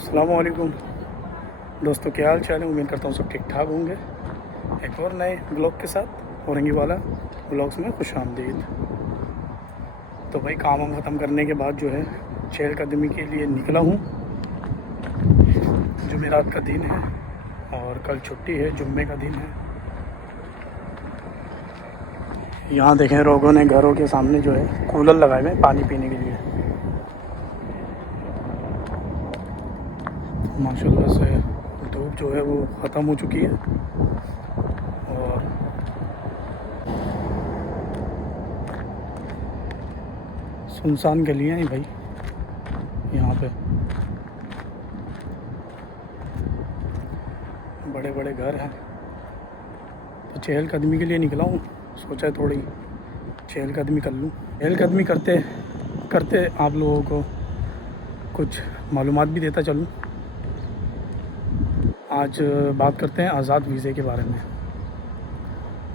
अस्सलामुअलैकुम दोस्तों, क्या हाल चाल है। उम्मीद करता हूँ सब ठीक ठाक होंगे। एक और नए ब्लॉग के साथ औरंगी वाला ब्लॉग्स में खुश आमदीद। तो भाई काम वाम ख़त्म करने के बाद जो है चहलकदमी के लिए निकला हूँ। जुमेरात का दिन है और कल छुट्टी है, जुम्मे का दिन है। यहाँ देखें लोगों ने घरों के सामने जो है कूलर लगाए हुए हैं पानी पीने के लिए। माशाल्लाह से धूप जो है वो ख़त्म हो चुकी है और सुनसान गलियाँ हैं भाई यहाँ पे। बड़े बड़े घर हैं। तो चहलकदमी के लिए निकला हूँ, सोचा थोड़ी चहलकदमी कर लूँ। चहलकदमी करते करते आप लोगों को कुछ मालूमात भी देता चलूँ। आज बात करते हैं आज़ाद वीज़े के बारे में।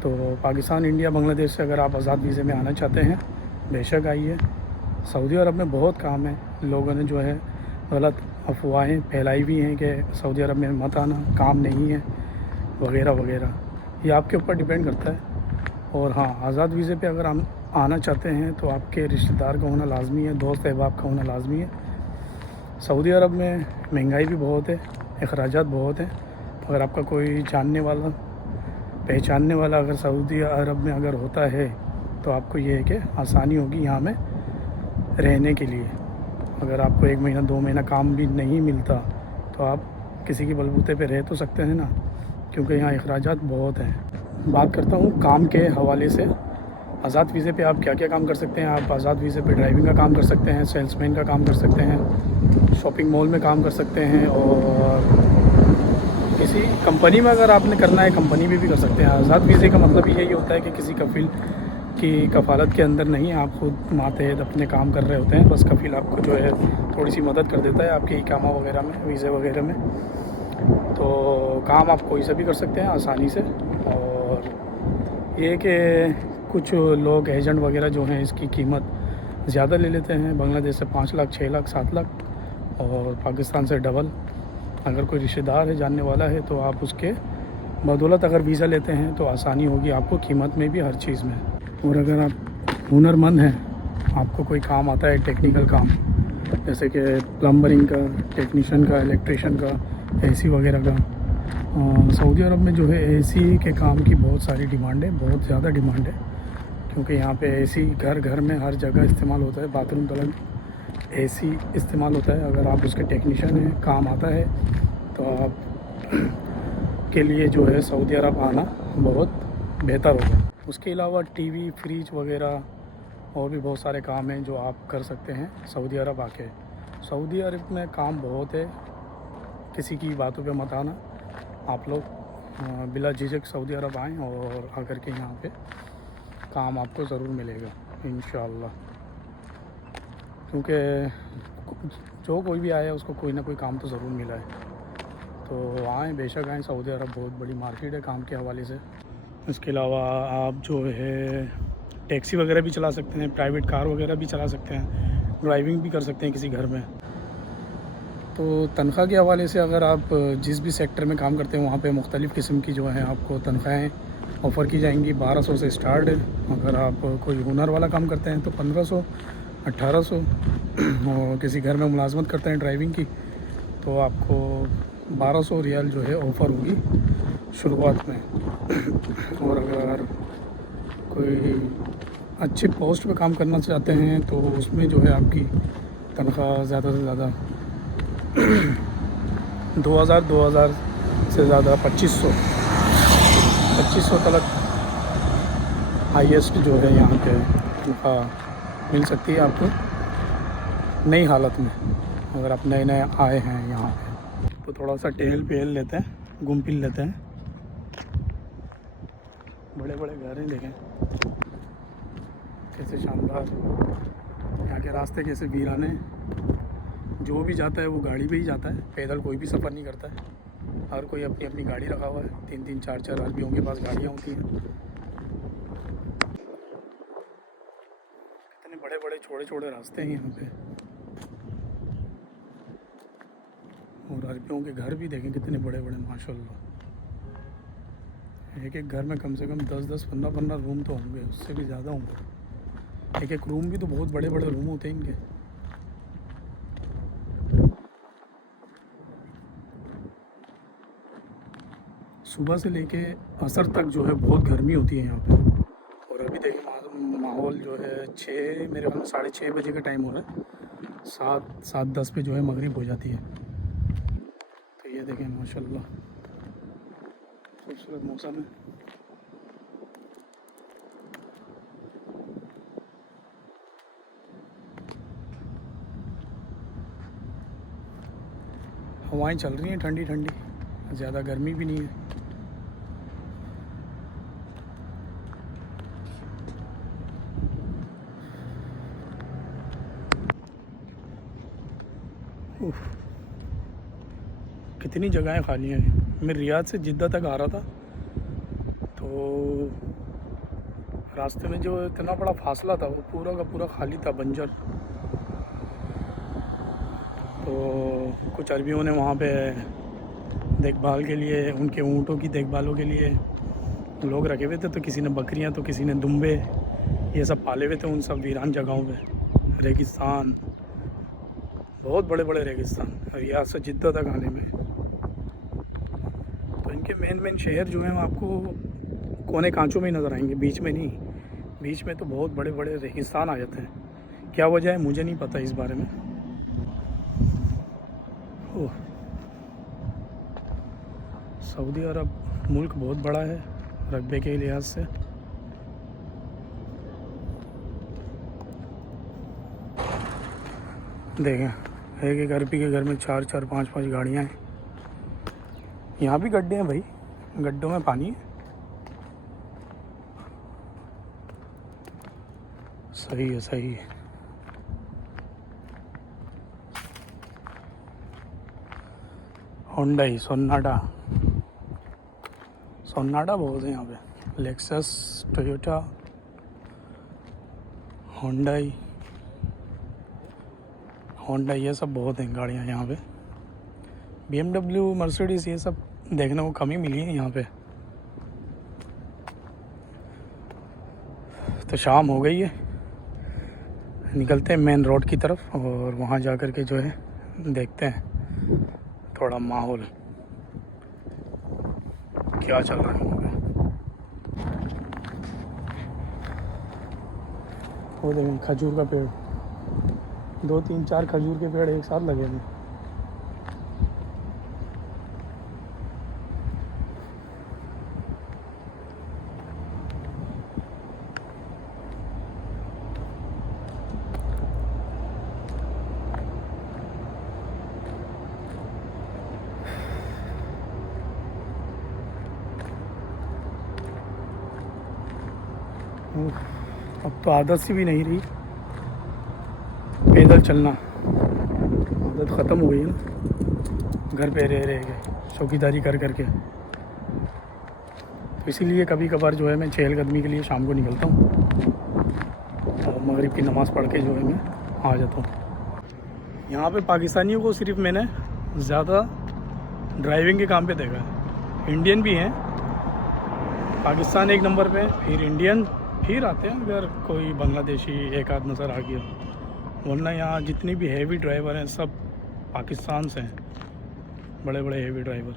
तो पाकिस्तान, इंडिया, बांग्लादेश से अगर आप आज़ाद वीज़े में आना चाहते हैं बेशक आइए। सऊदी अरब में बहुत काम है। लोगों ने जो है गलत अफवाहें फैलाई हुई हैं कि सऊदी अरब में मत आना, काम नहीं है वगैरह वगैरह। ये आपके ऊपर डिपेंड करता है। और हाँ, आज़ाद वीज़े पे अगर हम आना चाहते हैं तो आपके रिश्तेदार का होना लाजमी है, दोस्त अहबाब का होना लाजमी है। सऊदी अरब में महंगाई भी बहुत है, अखराजात बहुत हैं। अगर आपका कोई जानने वाला पहचानने वाला अगर सऊदी अरब में अगर होता है तो आपको ये है कि आसानी होगी यहाँ में रहने के लिए। अगर आपको 1 महीना 2 महीना काम भी नहीं मिलता तो आप किसी के बलबूते पे रह तो सकते हैं ना, क्योंकि यहाँ अखराजात बहुत हैं। बात करता हूँ काम के हवाले से। आज़ाद वीज़े पे आप क्या क्या काम कर सकते हैं। आप आज़ाद वीज़े पे ड्राइविंग का काम कर सकते हैं, सेल्समैन का काम कर सकते हैं, शॉपिंग मॉल में काम कर सकते हैं, और किसी कंपनी में अगर आपने करना है कंपनी में भी कर सकते हैं। आज़ाद वीज़े का मतलब यही होता है कि किसी कफ़ील की कफ़ालत के अंदर नहीं, आप खुद मातहत अपने काम कर रहे होते हैं। बस कफ़ील आपको जो है थोड़ी सी मदद कर देता है आपके इकामा वगैरह में, वीज़े वगैरह में। तो काम आप कोई सा भी कर सकते हैं आसानी से। और ये कि कुछ लोग एजेंट वगैरह जो हैं इसकी कीमत ज़्यादा ले लेते हैं। बांग्लादेश से 5 लाख 6 लाख 7 लाख और पाकिस्तान से डबल। अगर कोई रिश्तेदार है, जानने वाला है, तो आप उसके बदौलत अगर वीज़ा लेते हैं तो आसानी होगी आपको कीमत में भी, हर चीज़ में। और अगर आप हुनरमंद हैं, आपको कोई काम आता है टेक्निकल काम, जैसे कि प्लम्बरिंग का, टेक्नीशियन का, इलेक्ट्रिशियन का, एसी वगैरह का। सऊदी अरब में जो है एसी के काम की बहुत सारी डिमांड है, बहुत ज़्यादा डिमांड है, क्योंकि यहाँ पे एसी घर घर में हर जगह इस्तेमाल होता है। बाथरूम तक एसी इस्तेमाल होता है। अगर आप उसके टेक्नीशियन हैं, काम आता है, तो आप के लिए जो है सऊदी अरब आना बहुत बेहतर होगा। उसके अलावा टीवी, फ्रिज वगैरह और भी बहुत सारे काम हैं जो आप कर सकते हैं सऊदी अरब आके। सऊदी अरब में काम बहुत है, किसी की बातों पे मत आना। आप लोग बिला झिझक सऊदी अरब आएँ और आकर के यहाँ पे काम आपको ज़रूर मिलेगा इंशाअल्लाह। क्योंकि जो कोई भी आया उसको कोई ना कोई काम तो ज़रूर मिला है। तो आएँ, बेशक आएँ। सऊदी अरब बहुत बड़ी मार्केट है काम के हवाले से। इसके अलावा आप जो है टैक्सी वगैरह भी चला सकते हैं, प्राइवेट कार वगैरह भी चला सकते हैं, ड्राइविंग भी कर सकते हैं किसी घर में। तो तनख्वाह के हवाले से अगर आप जिस भी सेक्टर में काम करते हैं वहाँ पे मुख्तलिफ़ किस्म की जो है आपको तनख्वाहें ऑफ़र की जाएंगी। 1200 से स्टार्ट है। अगर आप कोई हुनर वाला काम करते हैं तो 1500 1800 और किसी घर में मुलाजमत करते हैं ड्राइविंग की तो आपको 1200 रियाल जो है ऑफ़र होगी शुरुआत में। और अगर कोई अच्छे पोस्ट पे काम करना चाहते हैं तो उसमें जो है आपकी तनख्वाह ज़्यादा से ज़्यादा 2000 से ज़्यादा 2500 तक हाईएस्ट जो है यहाँ पे तनख्वाह मिल सकती है आपको नई हालत में, अगर आप नए नए आए हैं यहाँ पे। तो थोड़ा सा टहल पहल लेते हैं, घूम फिर लेते हैं। बड़े बड़े घर हैं, देखें कैसे शानदार। यहाँ के रास्ते कैसे वीराने हैं। जो भी जाता है वो गाड़ी पे ही जाता है, पैदल कोई भी सफ़र नहीं करता है। हर कोई अपनी अपनी गाड़ी रखा हुआ है। 3-3 4-4 आदमियों के पास गाड़ियाँ होती हैं। इतने बड़े बड़े छोटे छोटे रास्ते हैं यहाँ पे। अरबियों के घर भी देखें कितने बड़े बड़े माशाल्लाह। एक एक घर में कम से कम 10-10, 15-15 रूम तो होंगे, उससे भी ज़्यादा होंगे। एक एक रूम भी तो बहुत बड़े बड़े रूम होते हैं इनके। सुबह से लेके असर तक जो है बहुत गर्मी होती है यहाँ पे। और अभी देखिए माहौल जो है 6, मेरे ख्याल में 6:30 बजे का टाइम हो रहा है। 7-10 पे जो है मगरिब हो जाती है। तो ये देखें माशाल्लाह खूबसूरत मौसम है। हवाएं चल रही हैं ठंडी ठंडी, ज़्यादा गर्मी भी नहीं है। कितनी जगहें खाली हैं। मैं रियाद से जिद्दा तक आ रहा था तो रास्ते में जो इतना बड़ा फासला था वो पूरा का पूरा खाली था, बंजर। तो कुछ अरबियों ने वहाँ पे देखभाल के लिए, उनके ऊँटों की देखभालों के लिए लोग रखे हुए थे। तो किसी ने बकरियाँ, तो किसी ने दुम्बे, ये सब पाले हुए थे उन सब वीरान जगहों पे। रेगिस्तान, बहुत बड़े बड़े रेगिस्तान रियाद से जिद्दा तक आने में। तो इनके मेन शहर जो हैं वो आपको कोने कांचों में ही नज़र आएंगे, बीच में नहीं। बीच में तो बहुत बड़े बड़े रेगिस्तान आ जाते हैं। क्या वजह है मुझे नहीं पता इस बारे में। ओह, सऊदी अरब मुल्क बहुत बड़ा है रकबे के लिहाज से। देखें एक एक अरबी के घर में 4-4, 5-5 गाड़ियाँ हैं। यहाँ भी गड्ढे हैं भाई, गड्ढों में पानी है। सही है, सही है। होंडाई, सोनाटा बहुत है यहाँ पे। लेक्सस, टोयोटा, होंडाई ये सब बहुत हैं गाड़ियाँ यहाँ पे। BMW, मर्सिडीज़ ये सब देखने को कम ही मिली है यहाँ पे। तो शाम हो गई है, निकलते हैं मेन रोड की तरफ और वहाँ जा कर के जो है देखते हैं थोड़ा माहौल क्या चल रहा है वहाँ पे। वो देखें खजूर का पेड़, 2-3-4 खजूर के पेड़ एक साथ लगे हैं। अब तो आदत सी भी नहीं रही पैदल चलना, आदत ख़त्म हो गई है ना, घर पे रह के चौकीदारी कर करके। तो इसीलिए कभी कभार जो है मैं चहलकदमी के लिए शाम को निकलता हूँ और मगरिब की नमाज़ पढ़ के जो है मैं आ जाता हूँ। यहाँ पे पाकिस्तानियों को सिर्फ मैंने ज़्यादा ड्राइविंग के काम पे देखा है। इंडियन भी हैं, पाकिस्तान एक नंबर पे, फिर इंडियन, फिर आते हैं अगर कोई बांग्लादेशी एक आध नज़र आ गया। वरना यहाँ जितने भी हेवी ड्राइवर हैं सब पाकिस्तान से हैं, बड़े बड़े हेवी ड्राइवर,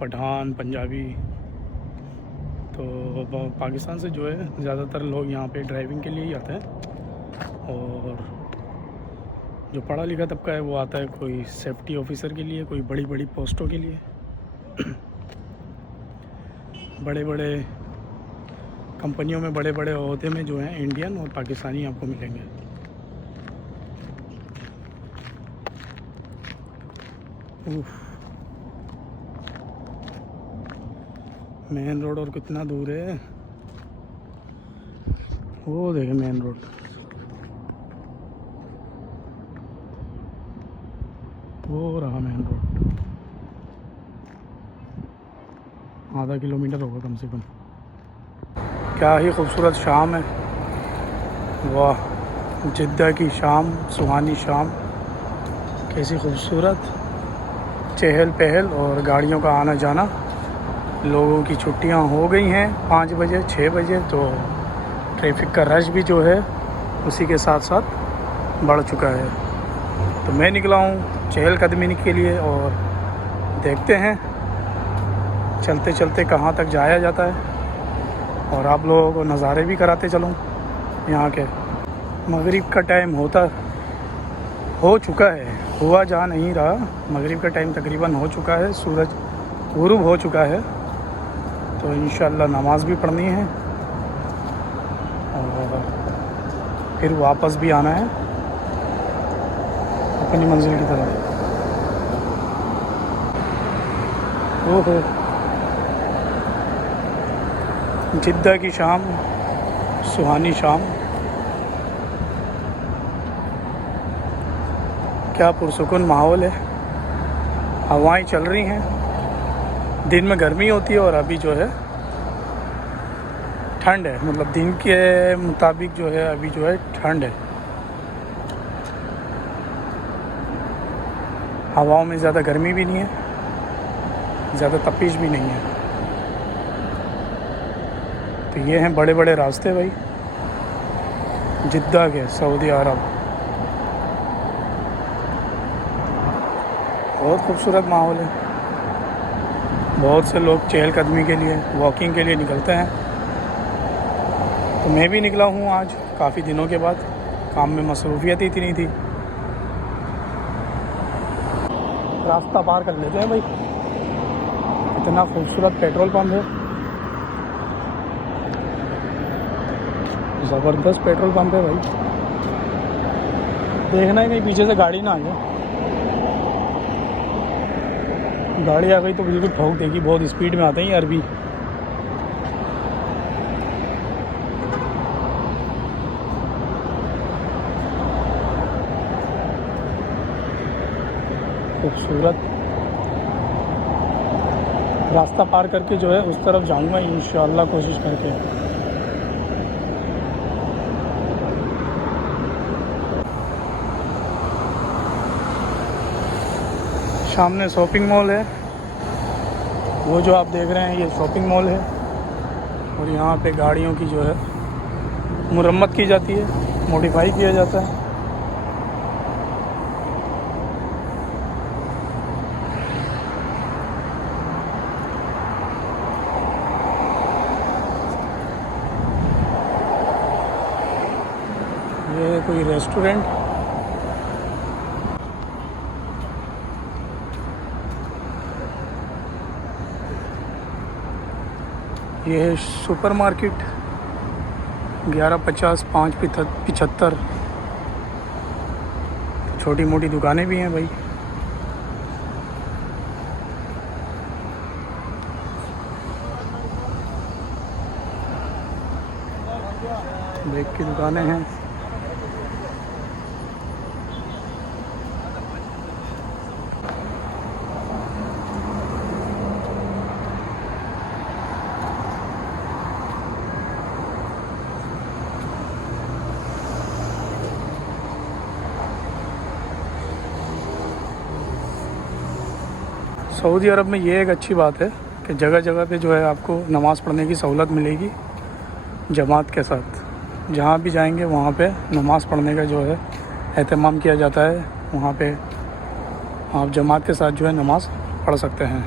पठान, पंजाबी। तो पाकिस्तान से जो है ज़्यादातर लोग यहाँ पे ड्राइविंग के लिए ही आते हैं। और जो पढ़ा लिखा तबका है वो आता है कोई सेफ्टी ऑफिसर के लिए, कोई बड़ी बड़ी पोस्टों के लिए। बड़े बड़े कंपनियों में बड़े बड़े ओहदे में जो हैं इंडियन और पाकिस्तानी आपको मिलेंगे। मेन रोड और कितना दूर है, वो देखे मेन रोड, वो रहा मेन रोड। आधा किलोमीटर होगा कम से कम। क्या ही खूबसूरत शाम है, वाह, जिद्दा की शाम, सुहानी शाम, कैसी खूबसूरत। चहल पहल और गाड़ियों का आना जाना। लोगों की छुट्टियां हो गई हैं 5 बजे 6 बजे, तो ट्रैफिक का रश भी जो है उसी के साथ साथ बढ़ चुका है। तो मैं निकला हूँ चहलकदमी के लिए और देखते हैं चलते चलते कहाँ तक जाया जाता है और आप लोगों को नज़ारे भी कराते चलूँ यहाँ के। मगरिब का टाइम हो चुका है, हुआ जा नहीं रहा। मगरिब का टाइम तकरीबन हो चुका है, सूरज गुरूब हो चुका है। तो इंशाअल्लाह नमाज़ भी पढ़नी है और फिर वापस भी आना है अपनी मंजिल की तरफ। ओहो, जिद्दा की शाम, सुहानी शाम, क्या पुरसुकून माहौल है। हवाएं चल रही हैं। दिन में गर्मी होती है और अभी जो है ठंड है, मतलब दिन के मुताबिक जो है अभी जो है ठंड है। हवाओं में ज़्यादा गर्मी भी नहीं है, ज़्यादा तपिश भी नहीं है। तो ये हैं बड़े बड़े रास्ते भाई जिद्दा के, सऊदी अरब। बहुत खूबसूरत माहौल है। बहुत से लोग चहलकदमी के लिए, वॉकिंग के लिए निकलते हैं। तो मैं भी निकला हूँ आज काफ़ी दिनों के बाद। काम में मसरूफियत इतनी थी। रास्ता पार कर लेते हैं भाई। इतना खूबसूरत पेट्रोल पंप है, ज़बरदस्त पेट्रोल पंप है भाई। देखना ही नहीं पीछे से गाड़ी ना आ जाए। गाड़ी आ गई तो बिल्कुल ठोक देगी, बहुत स्पीड में आते हैं अरबी। खूबसूरत रास्ता पार करके जो है उस तरफ जाऊंगा इंशाअल्लाह, कोशिश करके। सामने शॉपिंग मॉल है, वो जो आप देख रहे हैं ये शॉपिंग मॉल है। और यहाँ पे गाड़ियों की जो है मुरम्मत की जाती है, मॉडिफाई किया जाता है। ये कोई रेस्टोरेंट, ये है सुपर मार्केट 1150 575। छोटी मोटी दुकानें भी हैं भाई। बैग की दुकानें हैं। सऊदी अरब में ये एक अच्छी बात है कि जगह जगह पे जो है आपको नमाज़ पढ़ने की सहूलत मिलेगी जमात के साथ। जहाँ भी जाएंगे वहाँ पे नमाज़ पढ़ने का जो है एहतमाम किया जाता है। वहाँ पे आप जमात के साथ जो है नमाज़ पढ़ सकते हैं।